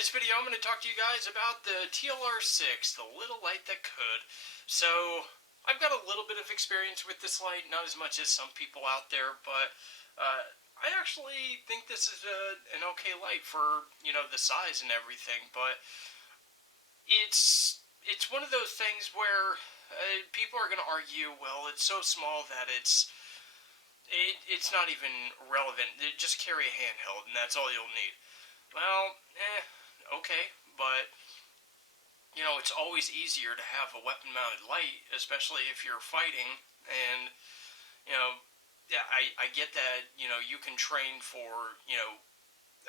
In this video, I'm going to talk to you guys about the TLR6, the little light that could. So, I've got a little bit of experience with this light, not as much as some people out there, but I actually think this is an okay light for, the size and everything, but it's one of those things where people are going to argue, well, it's so small that it's not even relevant. Just carry a handheld, and that's all you'll need. Well, okay, but, it's always easier to have a weapon-mounted light, especially if you're fighting, and, yeah, I get that, you can train for,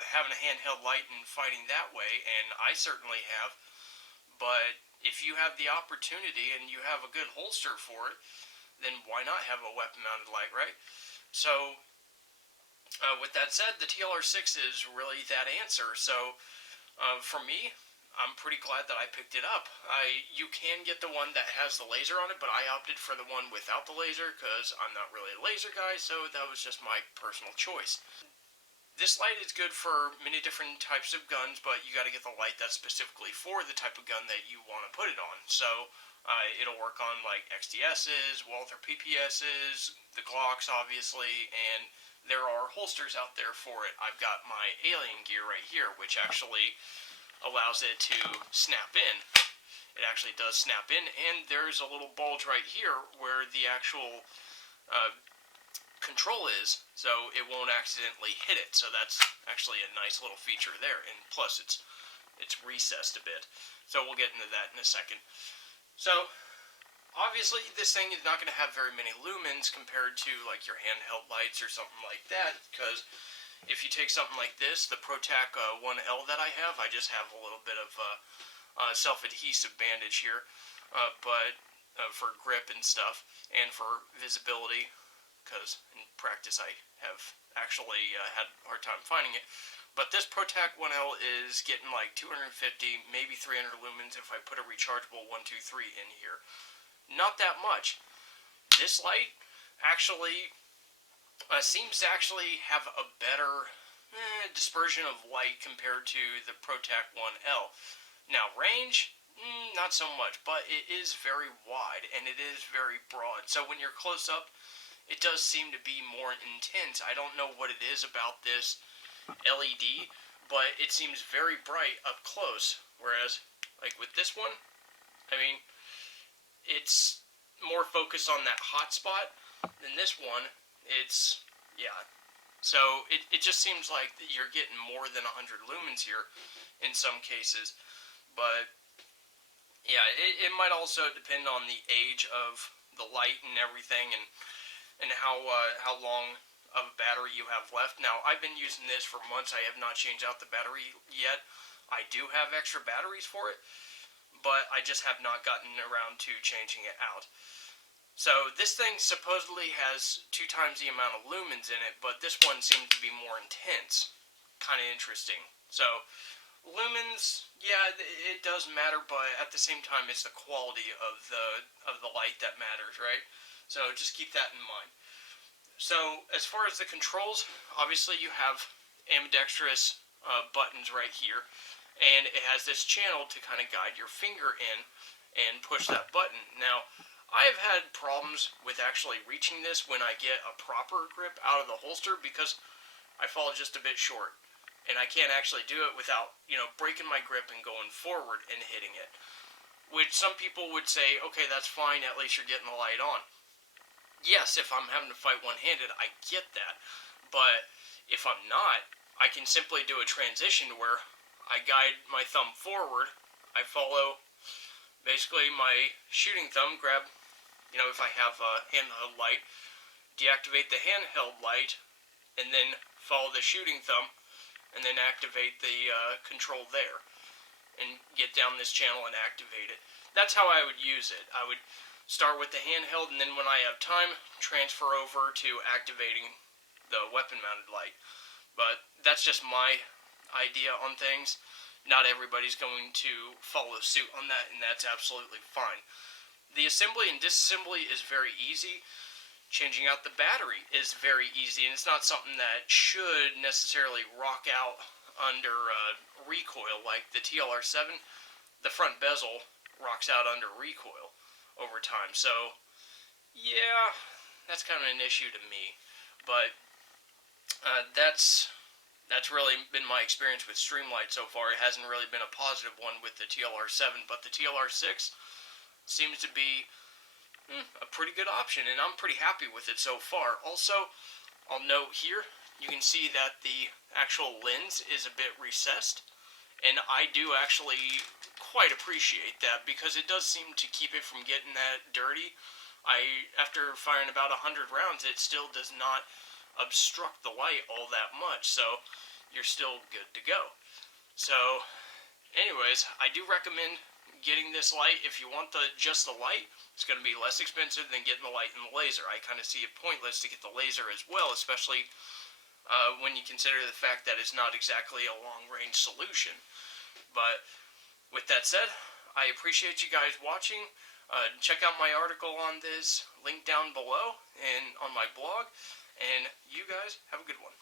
having a handheld light and fighting that way, and I certainly have, but if you have the opportunity and you have a good holster for it, then why not have a weapon-mounted light, right? So, with that said, the TLR6 is really that answer. So, for me, I'm pretty glad that I picked it up. You can get the one that has the laser on it, but I opted for the one without the laser because I'm not really a laser guy, so that was just my personal choice. This light is good for many different types of guns, but you got to get the light that's specifically for the type of gun that you want to put it on. So, it'll work on like XDSs, Walther PPSs, the Glocks obviously, and there are holsters out there for it. I've got my alien gear right here, which actually allows it to snap in. It actually does snap in, and there's a little bulge right here where the actual control is, so it won't accidentally hit it. So that's actually a nice little feature there, and plus it's recessed a bit. So we'll get into that in a second. So, obviously, this thing is not going to have very many lumens compared to, like, your handheld lights or something like that, because if you take something like this, the ProTac 1L that I have, I just have a little bit of self-adhesive bandage here, but for grip and stuff, and for visibility, because in practice I have actually had a hard time finding it. But this ProTac 1L is getting like 250, maybe 300 lumens if I put a rechargeable 123 in here. Not that much. This light actually seems to actually have a better dispersion of light compared to the ProTac 1L. Now, range, not so much, but it is very wide and it is very broad. So when you're close up, it does seem to be more intense. I don't know what it is about this LED, but it seems very bright up close, whereas like with this one, I mean, it's more focused on that hot spot than this one. So it just seems like you're getting more than 100 lumens here in some cases, but yeah, it might also depend on the age of the light and everything, and how long of a battery you have left. Now, I've been using this for months. I have not changed out the battery yet. I do have extra batteries for it, but I just have not gotten around to changing it out. So this thing supposedly has 2 times the amount of lumens in it, but this one seems to be more intense. Kind of interesting. So lumens, yeah, it does matter, but at the same time, it's the quality of the light that matters, right? So just keep that in mind. So, as far as the controls, obviously you have ambidextrous buttons right here, and it has this channel to kind of guide your finger in and push that button. Now, I've had problems with actually reaching this when I get a proper grip out of the holster because I fall just a bit short, and I can't actually do it without, breaking my grip and going forward and hitting it. Which some people would say, okay, that's fine, at least you're getting the light on. Yes, if I'm having to fight one-handed, I get that. But if I'm not, I can simply do a transition where I guide my thumb forward, I follow basically my shooting thumb, grab, if I have a handheld light, deactivate the handheld light, and then follow the shooting thumb, and then activate the control there, and get down this channel and activate it. That's how I would use it. I would start with the handheld, and then when I have time, transfer over to activating the weapon-mounted light. But that's just my idea on things. Not everybody's going to follow suit on that, and that's absolutely fine. The assembly and disassembly is very easy. Changing out the battery is very easy, and it's not something that should necessarily rock out under recoil. Like the TLR7, the front bezel rocks out under recoil over time. So, yeah, that's kind of an issue to me. But that's really been my experience with Streamlight so far. It hasn't really been a positive one with the TLR7, but the TLR6 seems to be a pretty good option, and I'm pretty happy with it so far. Also, I'll note here, you can see that the actual lens is a bit recessed, and I do actually quite appreciate that because it does seem to keep it from getting that dirty. After firing about 100 rounds, it still does not obstruct the light all that much, so you're still good to go. So, anyways, I do recommend getting this light. If you want just the light, it's going to be less expensive than getting the light and the laser. I kind of see it pointless to get the laser as well, especially when you consider the fact that it's not exactly a long-range solution. But with that said, I appreciate you guys watching. Check out my article on this, link down below, and on my blog. And you guys have a good one.